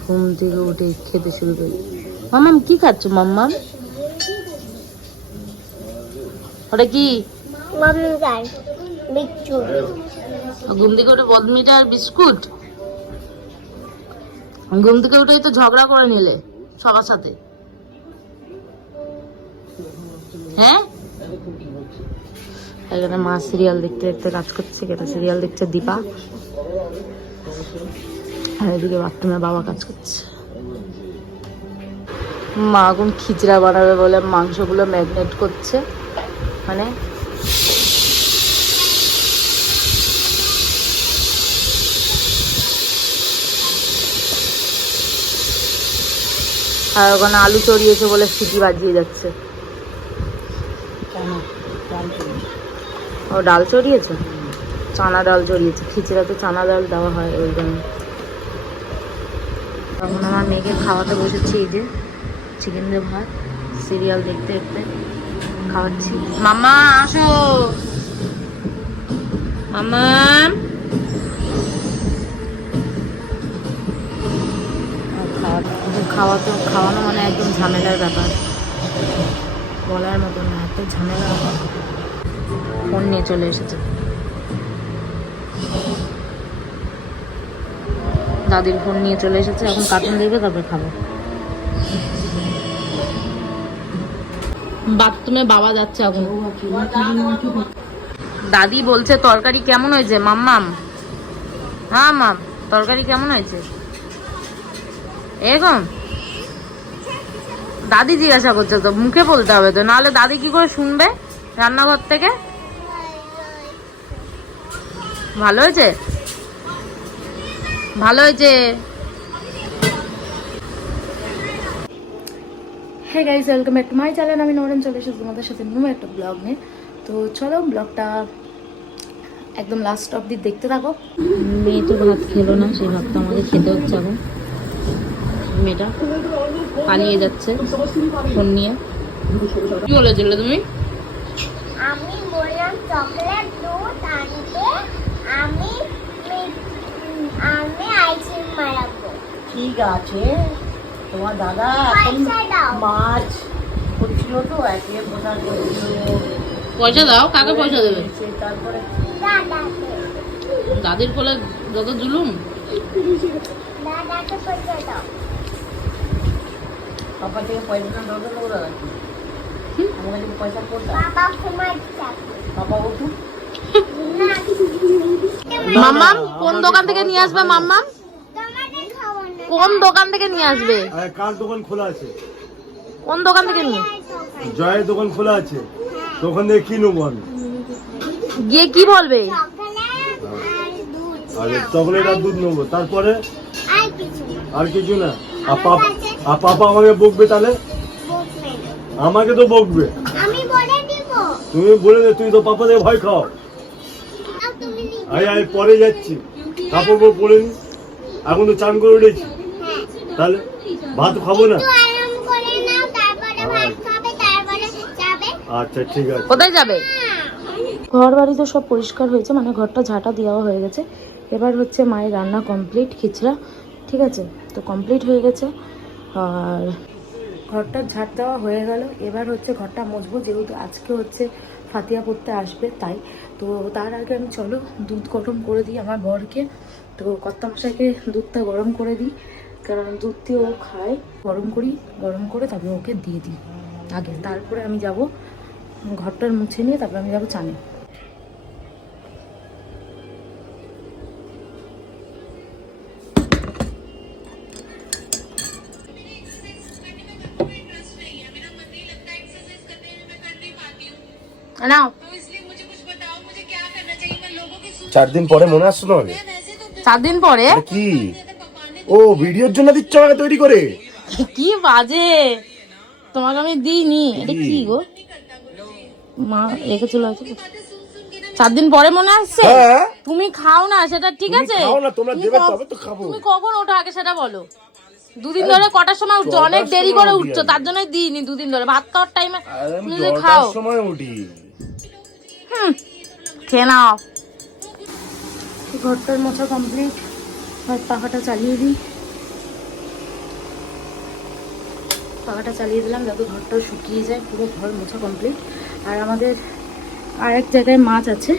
ঘুম থেকে উঠে খেতে শুরু করি। মাম্মাম কি খাচ্ছ মাম্মাম? ওটা কি? ঘুম থেকে উঠে বদমিটা আর বিস্কুট? ঘুম থেকে উঠেই তো ঝগড়া করে নিলে সবার সাথে, হ্যাঁ? এখানে মা সিরিয়াল দেখতে দেখতে কাজ করছে, এটা সিরিয়াল দেখছে দীপা, আর এদিকে বাথরুমে বাবা কাজ করছে। মা এখন খিচড়া বানাবে বলে মাংসগুলো ম্যাগনেট করছে, মানে আর ওখানে আলু চড়িয়েছে বলে সিটি বাজিয়ে যাচ্ছে। ও ডাল চড়িয়েছে, চানা ডাল চড়িয়েছে, খিচড়াতে চানা ডাল দেওয়া হয় ওই জন্য। তখন আমার মেয়েকে খাওয়াতে বসেছি, এই যে চিকেন দিয়ে ভাত, সিরিয়াল দেখতে দেখতে খাওয়াচ্ছি। মাম্মা আসো, মাম্মা খাওয়ানো মানে একদম ঝামেলার ব্যাপার, বলার মতো না, এত ঝামেলা। ফোন নিয়ে চলে এসেছে, দাদির ফোন নিয়ে চলে এসেছে, এখন কার্টুন দেখবে তারপরে খাবো। বাথরুমে বাবা যাচ্ছে এখন। দাদি বলছে তরকারি কেমন হয়েছে মাম্মাম? হ্যাঁ মাম, তরকারি কেমন হয়েছে? এরকম দাদি জিজ্ঞাসা করছে, তো মুখে বলতে হবে তো, নাহলে দাদি কি করে শুনবে রান্নাঘর থেকে? ভালো হয়েছে, ভালো হয়েছে। Hey guys, welcome back to my channel. আমি নরেন চলে এসেছি তোমাদের সাথে নিউ একটা ব্লগ নিয়ে। তো চলো ব্লগটা একদম লাস্ট অবধি দেখতে থাকো। মেয়ে তো ভাত খেলো না, সেই ভাতটা আমাকে খেতে হচ্ছে এখন। মেয়েটা পালিয়ে যাচ্ছে ফোন নিয়ে। কি বলেছিলে তুমি? আমি বললাম চকলেট দুধ আনতে, আমি আমি আইসক্রিম মারাবো। ঠিক আছে, তোমার দাদা এখন মাছ করছিল তো, একে বোঝা করছিল। পয়সা দাও, কাকে পয়সা দেবে? তারপরে দাদির কোলে যত জুলুম। দাদাকে পয়সা দাও। পাপা থেকে পয়সা না দরকার নেবো দাদা, আমার কাছে পয়সা কোথায়? বাবা ঘুমাচ্ছে। পাপা উঠুন। মাম্মাম কোন দোকান থেকে নিয়ে আসবে? মাম্মাম তোমাদের খাবার না। কোন দোকান থেকে নিয়ে আসবে? কার দোকান খোলা আছে? কোন দোকান থেকে নিয়ে? জয়ের দোকান খোলা আছে, দোকান থেকে কি নেবো আমি? গিয়ে কি বলবে? চকলেট আর দুধ। আরে চকলেট আর দুধ নেবো, তারপরে আর কিছু না। আর কিছু না। আর পাপা আমাকে বকবে তাহলে? বকবে না। আমাকে তো বকবে। আমি বলে দিব। তুমি বলে দে, তুই তো পাপা দিয়ে ভয় খাও। আর তুমি নিবে। আমি পরে যাচ্ছি, কাপড় পরে নি, এখন তো চান করে উঠেছি, হ্যাঁ। তাহলে ভাত খাবো না? একটু আরাম করে নাও, তারপরে ভাত খাবে, তারপরে যাবে। আচ্ছা ঠিক আছে। কোথায় যাবে? হ্যাঁ। ঘর বাড়ি তো সব পরিষ্কার হয়েছে, মানে ঘরটা ঝাঁটা দেওয়া হয়ে গেছে। এবার হচ্ছে মায়ের রান্না কমপ্লিট, খিচড়া, ঠিক আছে, তো কমপ্লিট হয়ে গেছে। আর ঘরটা ঝাঁট দেওয়া হয়ে গেল, এবার হচ্ছে ঘরটা মুছবো, যেহেতু আজকে হচ্ছে ফাতিয়া পড়তে আসবে তাই। তো তার আগে আমি চলো দুধ গরম করে দিই আমার বরকে। তো কর্তামশাইকে দুধটা গরম করে দিই, কারণ দুধ দিয়ে ও খায়। গরম করি, গরম করে তারপরে ওকে দিয়ে দিই আগে, তারপরে আমি যাব ঘরটার মুছে নিয়ে, তারপরে আমি যাবো চানে। নাও, 4 দিন পরে মনে আসছে না? 4 দিন পরে? কি ও ভিডিওর জন্য দিচ্ছ আমাকে তৈরি করে? কি বাজে, তোমাকে আমি দিইনি। এটা কি গো, মা রেখেছিল হয়তো। 4 দিন পরে মনে আসছে? তুমি খাও না সেটা ঠিক আছে, তুমি কখন ওঠো আগে সেটা বলো। 2 দিন ধরে কটার সময় উঠছো? অনেক দেরি করে উঠছো, তার জন্য দিইনি 2 দিন ধরে। ভাত খাওয়ার টাইমে তুমি যদি খাও, খেয়ে নাও। ঘরটার মোছা কমপ্লিট, আর পাখাটা চালিয়ে দিই। পাখাটা চালিয়ে দিলাম যাতে ঘরটাও শুকিয়ে যায়, পুরো ঘর মোছা কমপ্লিট। আর আমাদের আর এক জায়গায় মাছ আছে,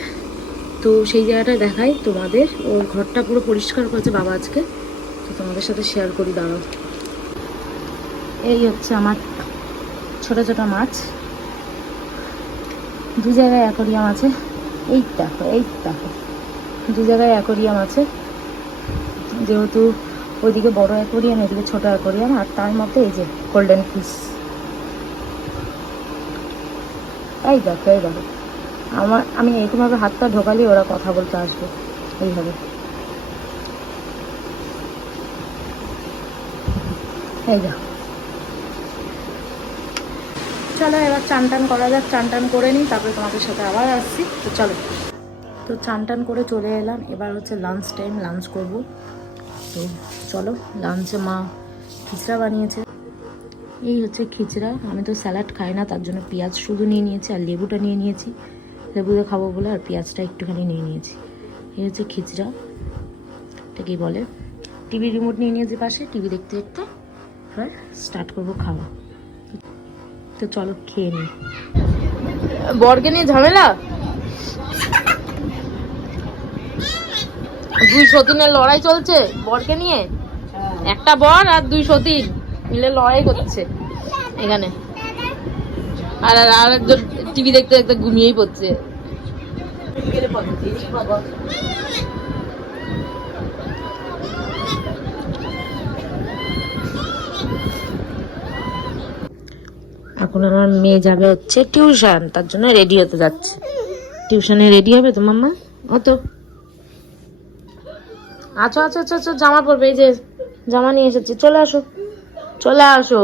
তো সেই জায়গাটা দেখাই তোমাদের। ওর ঘরটা পুরো পরিষ্কার করেছে বাবা আজকে, তো তোমাদের সাথে শেয়ার করি, দাঁড়াও। এই হচ্ছে আমার ছোট ছোট মাছ, দু জায়গায় অ্যাকোরিয়াম আছে। এই দেখো দু জায়গায় অ্যাকোরিয়াম আছে, যেহেতু ওইদিকে বড় অ্যাকোরিয়াম, এদিকে ছোট অ্যাকোরিয়াম। আর তার মধ্যে এই যে গোল্ডেন ফিশ, এই দেখো আমি এরকমভাবে হাতটা ঢোকালে ওরা কথা বলতে আসবে, এইভাবে। এই দেখো, চলো এবার চান টান করা যাক, চান টান করে নিই, তারপরে তোমাদের সাথে আবার আসছি। তো চলো, তো চান টান করে চলে এলাম, এবার হচ্ছে লাঞ্চ টাইম, লাঞ্চ করব। তো চলো, লাঞ্চে মা খিচড়া বানিয়েছে। এই হচ্ছে খিচড়া, আমি তো স্যালাড খাই না, তার জন্য পেঁয়াজ শুধু নিয়ে নিয়েছি আর লেবুটা নিয়ে নিয়েছি, লেবুতে খাবো বলে, আর পেঁয়াজটা একটুখানি নিয়ে নিয়েছি। এই হচ্ছে খিচড়া, এটাকেই বলে। টিভি রিমোট নিয়ে নিয়েছি পাশে, টিভি দেখতে দেখতে এবার স্টার্ট করবো খাওয়া। তো চলো খেয়ে নিই। বরকে নিয়ে ঝামেলা, 2 সতীনের লড়াই চলছে বরকে নিয়ে। একটা বর আর 2 সতীন মিলে লড়াই করছে এখানে, আর আরেকজন টিভি দেখতে দেখতে ঘুমিয়েই পড়ছে। এখন আমার মেয়ে যাবে হচ্ছে টিউশন, তার জন্য রেডি হতে যাচ্ছে। টিউশনে রেডি হবে তো মাম্মা? ও তো আচ্ছা আচ্ছা আচ্ছা আচ্ছা, জামা পরবে, এই যে জামা নিয়ে এসেছি, চলে আসো চলে আসো।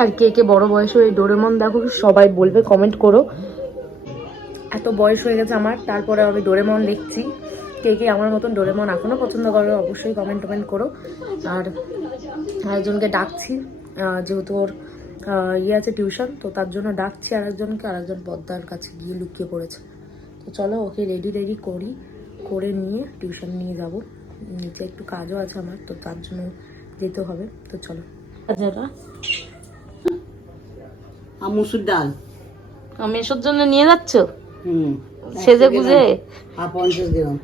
আর কে কে বড় বয়সে এই ডোরেমন দেখো সবাই বলবে, কমেন্ট করো। এত বয়স হয়ে গেছে আমার, তারপরে আমি ডোরেমন দেখছি। কে কে আমার মতন ডোরেমন এখনো পছন্দ করো অবশ্যই কমেন্ট করো। আর আরেকজনকে ডাকছি, যেহেতু ওর ইয়ে আছে টিউশন, তো তার জন্য ডাকছি আরেকজনকে। আরেকজন পদ্মার কাছে গিয়ে লুকিয়ে পড়েছে। তো চলো ওকে রেডি করে নিয়ে টিউশন নিয়ে যাব। নিচে একটু কাজও আছে আমার, তো তার জন্য যেতে হবে। তো চলো। আচ্ছা, মুসুর ডাল আমি এসব জন্য নিয়ে যাচ্ছ? সেজে গুজে 50 গ্রাম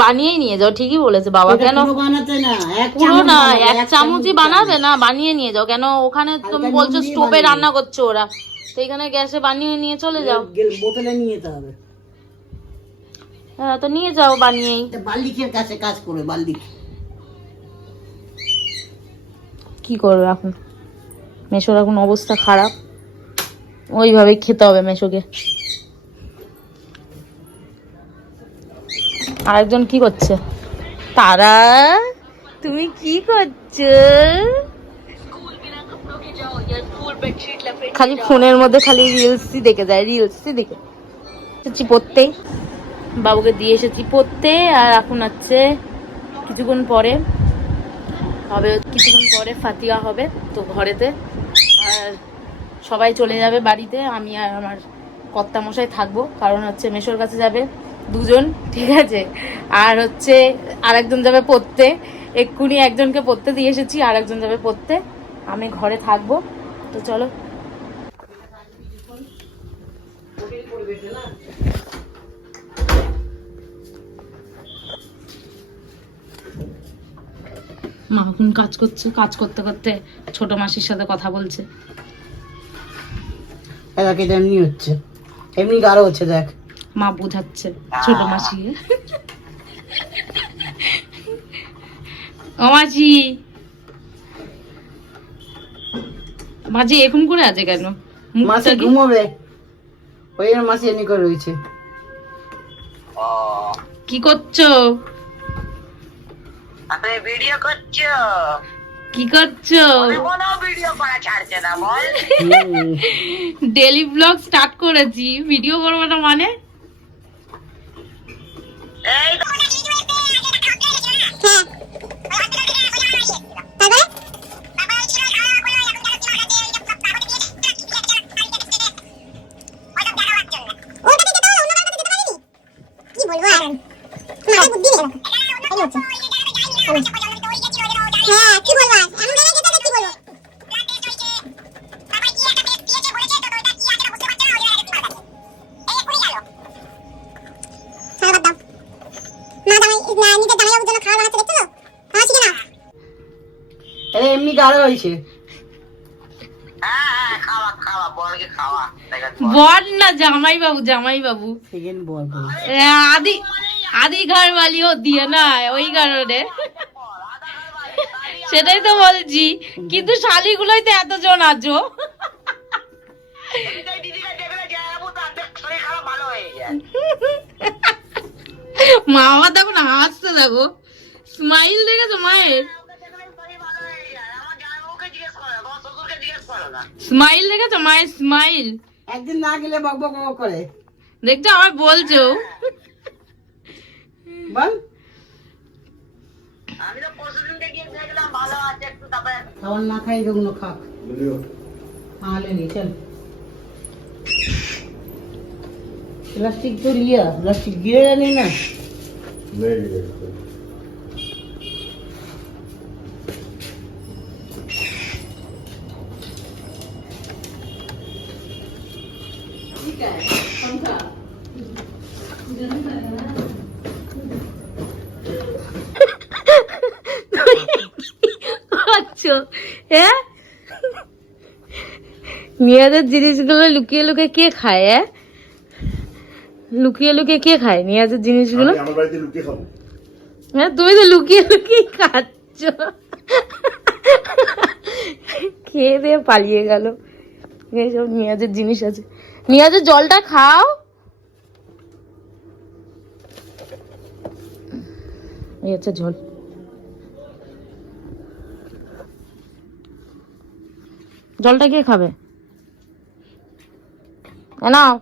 বানিয়েই নিয়ে যাও। ঠিকই বলেছে বাবা। কেন বানাতে না, পুরো না, 1 চামচই বানাবে না, বানিয়ে নিয়ে যাও। কেন ওখানে তুমি বলছো স্টোভে রান্না করছো ওরা, তো এখানে গ্যাসে বানিয়ে নিয়ে চলে যাও। বোতলে নিয়ে যেতে হবে। হ্যাঁ তো নিয়ে যাও বানিয়েই। বাল্লিকের কাছে কাজ করে, বাল্লিক কি করবে এখন, মেশোর এখন অবস্থা খারাপ, ওইভাবেই খেতে হবে মেশোকে। আরেকজন কি করছে? তারা, তুমি কি করছো? খালি ফোনের মধ্যে খালি রিলসই দেখে যায়, এসেছি পড়তে, বাবুকে দিয়ে এসেছি পড়তে। আর এখন হচ্ছে কিছুক্ষণ পরে ফাতিহা হবে তো ঘরেতে। আর সবাই চলে যাবে বাড়িতে, আমি আর আমার কর্তামশাই থাকবো, কারণ হচ্ছে মেশোর কাছে যাবে 2 জন, ঠিক আছে। আর হচ্ছে আরেকজন যাবে পড়তে, এক্ষুনি একজনকে পড়তে দিয়ে এসেছি, আর একজন যাবে পড়তে, আমি ঘরে থাকবো। তো চলো। মা এখন কাজ করছে, কাজ করতে করতে ছোট মাসির সাথে কথা বলছে। এমনি হচ্ছে, এমনি গাঢ় হচ্ছে, দেখ মা বোঝাচ্ছে ছোট মাসি। ও মাসি, মাঝি এখন করে আছে কেন? মাসি ঘুমোবে, ওই জন্য মাসি এমনি করে রয়েছে। কি করছো? ভিডিও করছো? কি করছো? কোনো ভিডিও করা ছাড়ছে না বল। ডেইলি ব্লগ স্টার্ট করেছি, ভিডিও করবো না মানে? এই কি বলবো আর বুদ্ধি নেই। হ্যাঁ কি বলবো আমি ভেঙে যেতে কি বলবো এমনি গাঢ় হয়েছে। হ্যাঁ খাওয়া খাওয়া বলকে খাওয়া বর না জামাই বাবু, জামাই বাবু। সেকেন্ড বল আদি আদি ঘর वाली होती है ना, ওই কারণে। সেটাই তো বলছি, কিন্তু শালিগুলোই তো এতজন আছো। দিদিকে দেখলে যাবো তাদের শরীর খারাপ ভালো হয়ে যায়। মা বাবা দেখো না, হাসতে দেখো, স্মাইল দেখেছো মায়ের, স্মাইল দেখেছো মায়ের স্মাইল। একদিন না গেলে বক বক বক করে দেখছো আমার বলছো। বল আমি তো পরশুদিনকে গিয়ে দেখলাম ভালো আছে একটু, তারপরে খাবার না খাই যেগুলো খাক आले नहीं चल प्लास्टिक तो लिया, प्लास्टिक गिरेगा नहीं ना। नहीं गिरेगा। ठीक है पंखा আচ্ছা হ্যাঁ, নিয়াজের জিনিসগুলো লুকিয়ে লুকিয়ে কে খায়? লুকিয়ে লুকিয়ে কে খায় নিয়াজের জিনিসগুলো? আমার বাড়িতে লুকিয়ে খাবো। হ্যাঁ তুমি তো লুকিয়ে লুকিয়ে খাচ্ছ। খেয়ে দিয়ে পালিয়ে গেল। এইসব নিয়াজের জিনিস আছে। নিয়াজের জলটা খাও। এই হচ্ছে জল। জলটা কে খাবে? নাও।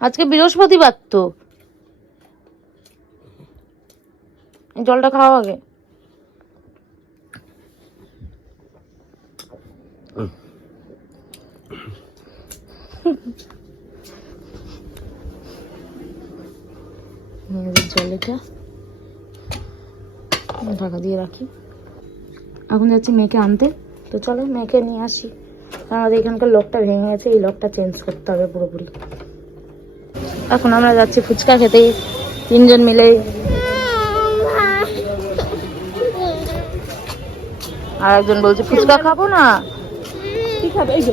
আজকে বৃহস্পতিবার তো, জলটা খাও আগে। জলটা ঢাকা দিয়ে রাখি। এখন যাচ্ছি মেয়েকে আনতে, তো চলো মেয়েকে নিয়ে আসি। আমাদের এখানকার লকটা ভেঙে গেছে, এই লকটা চেঞ্জ করতে হবে পুরোপুরি। এখন আমরা যাচ্ছি ফুচকা খেতেই, তিনজন মিলে। আর একজন বলছে ফুচকা খাবো না। কি খাবে? এই যে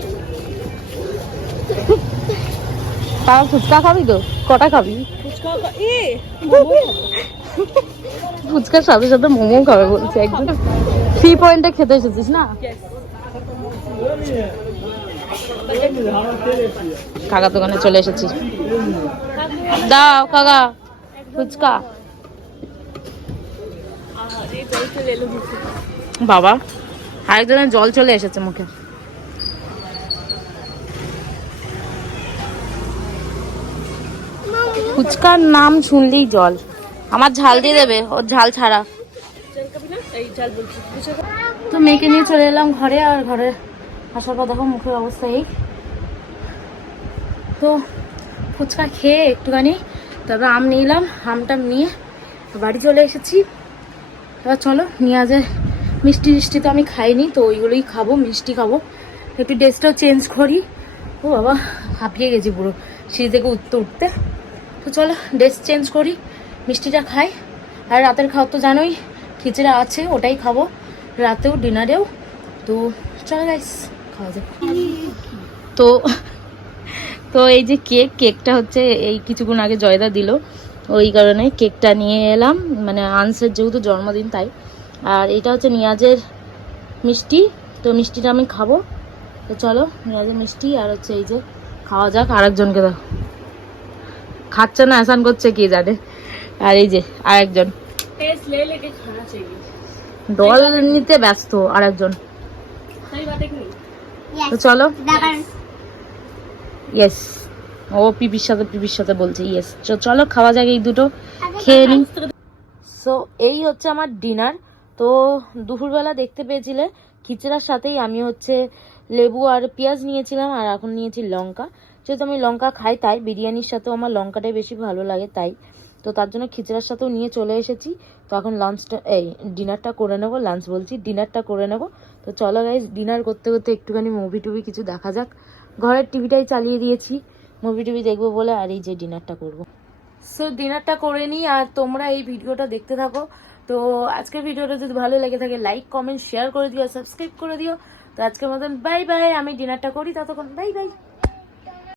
তাও ফুচকা খাবি তো? কটা খাবি? ফুচকার সাথে সাথে মোমো খাবে বলছে একদম। 3 পয়েন্টে খেতে এসেছিস না? কাকা দোকানে চলে এসেছি। দাও কাকা ফুচকা। বাবা আরেকজনের জল চলে এসেছে মুখে। ফুচকার নাম শুনলেই জল। আমার ঝাল দিয়ে দেবে, ওর ঝাল ছাড়া। তো মেয়েকে নিয়ে চলে এলাম ঘরে, আর ঘরে আসার পর দেখো মুখের অবস্থা এই। তো ফুচকা খেয়ে একটুখানি তারপর আম নিলাম, আমটা নিয়ে বাড়ি চলে এসেছি। এবার চলো নিয়াজের মিষ্টি টিষ্টি তো আমি খাইনি, তো ওইগুলোই খাবো, মিষ্টি খাবো। একটু ড্রেসটাও চেঞ্জ করি। ও বাবা হাঁপিয়ে গেছি পুরো সিঁড়ি থেকে উঠতে উঠতে। তো চলো ড্রেস চেঞ্জ করি, মিষ্টিটা খাই। আর রাতের খাওয়া তো জানোই, খিচড়া আছে, ওটাই খাবো রাতেও ডিনারেও। তো চলো গাইস খাওয়া যাক। তো তো এই যে কেকটা হচ্ছে এই কিছুক্ষণ আগে জয়দা দিল, ওই কারণে কেকটা নিয়ে এলাম, মানে আনসের যেহেতু জন্মদিন তাই। আর এটা হচ্ছে নিয়াজের মিষ্টি, তো মিষ্টিটা আমি খাবো। তো চলো নিয়াজের মিষ্টি আর হচ্ছে এই যে খাওয়া যাক। আরেকজনকে দাও, খাচ্ছে না আসান করছে কি জানে। আর এই যে আরেকজন ডল নিতে ব্যস্ত আরেকজন। তো চলো ইয়েস, ও পিপির সাথে বলছে ইয়েস। চলো খাওয়া যাক, এই দুটো খেয়ে নিই। সো এই হচ্ছে আমার ডিনার। তো দুপুরবেলা দেখতে পেয়েছিলে খিচড়ার সাথেই আমি হচ্ছে লেবু আর পেঁয়াজ নিয়েছিলাম, আর এখন নিয়েছি লঙ্কা। যেহেতু আমি লঙ্কা খাই তাই বিরিয়ানির সাথেও আমার লঙ্কাটাই বেশি ভালো লাগে তাই। তো তার জন্য খিচড়ার সাথেও নিয়ে চলে এসেছি। তো এখন ডিনারটা করে নেবো, লাঞ্চ বলছি ডিনারটা করে নেবো। তো চলো গাইজ, ডিনার করতে করতে একটুখানি মুভি টুভি কিছু দেখা যাক। ঘরের টিভিটাই চালিয়ে দিয়েছি মুভি টুভি দেখবো বলে, আর এই যে ডিনারটা করবো। সো ডিনারটা করে নিই আর তোমরা এই ভিডিওটা দেখতে থাকো। তো আজকের ভিডিওটা যদি ভালো লেগে থাকে লাইক কমেন্ট শেয়ার করে দিও, সাবস্ক্রাইব করে দিও। তো আজকের মতন বাই বাই, আমি ডিনারটা করি ততক্ষণ, বাই বাই।